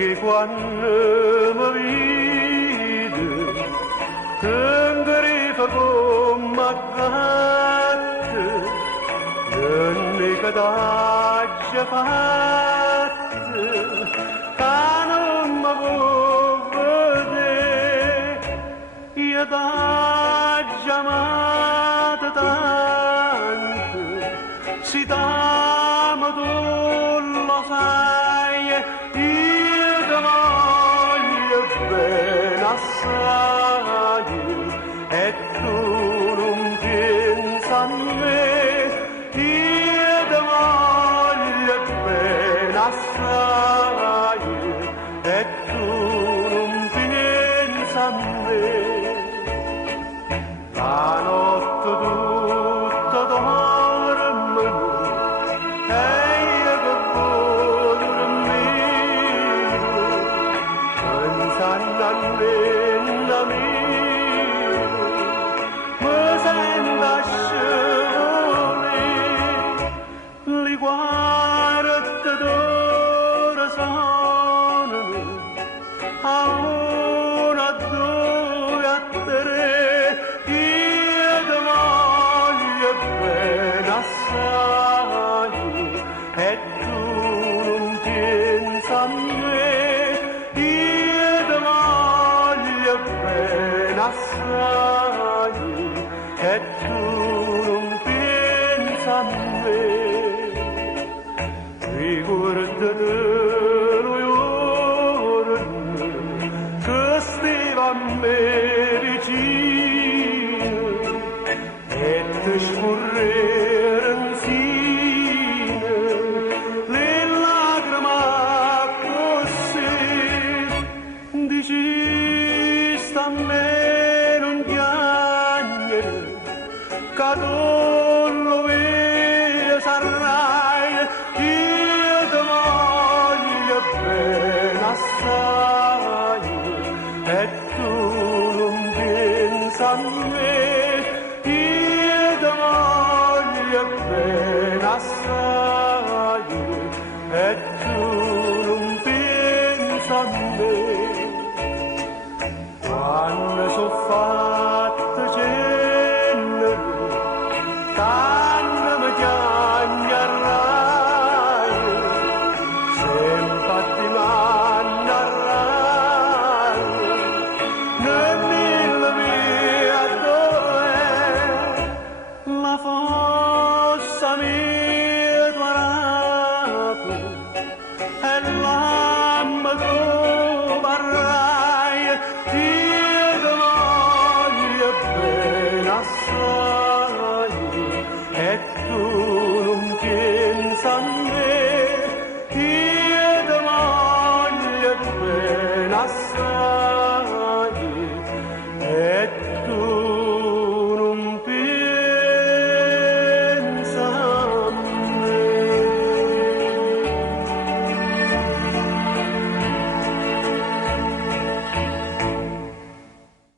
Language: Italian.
che quando mi vede tengriffa come gatta non mi cadaggia fatta che non mi può vedere io t'aggia amata tanto si t'amo tu lo sai io ti voglio bene assai e tu non pensa a me io ti voglio bene assai e tu non pensa a me la notte tutta dorme e io che voglio dormire pensando a nonna mia mi sento scivolare li guardo d'ora sono a una, a due, a tre io ti voglio bene assai e tu non pensa a me io ti voglio bene assai e tu non pensa a me ricordati lui giorno che stava a me vicino e ti scorrere insieme le lacrime così dici sta a me non piangere che tu lo vedi sarai io ti voglio bene assai e tu non pensa a me io ti voglio bene assai e tu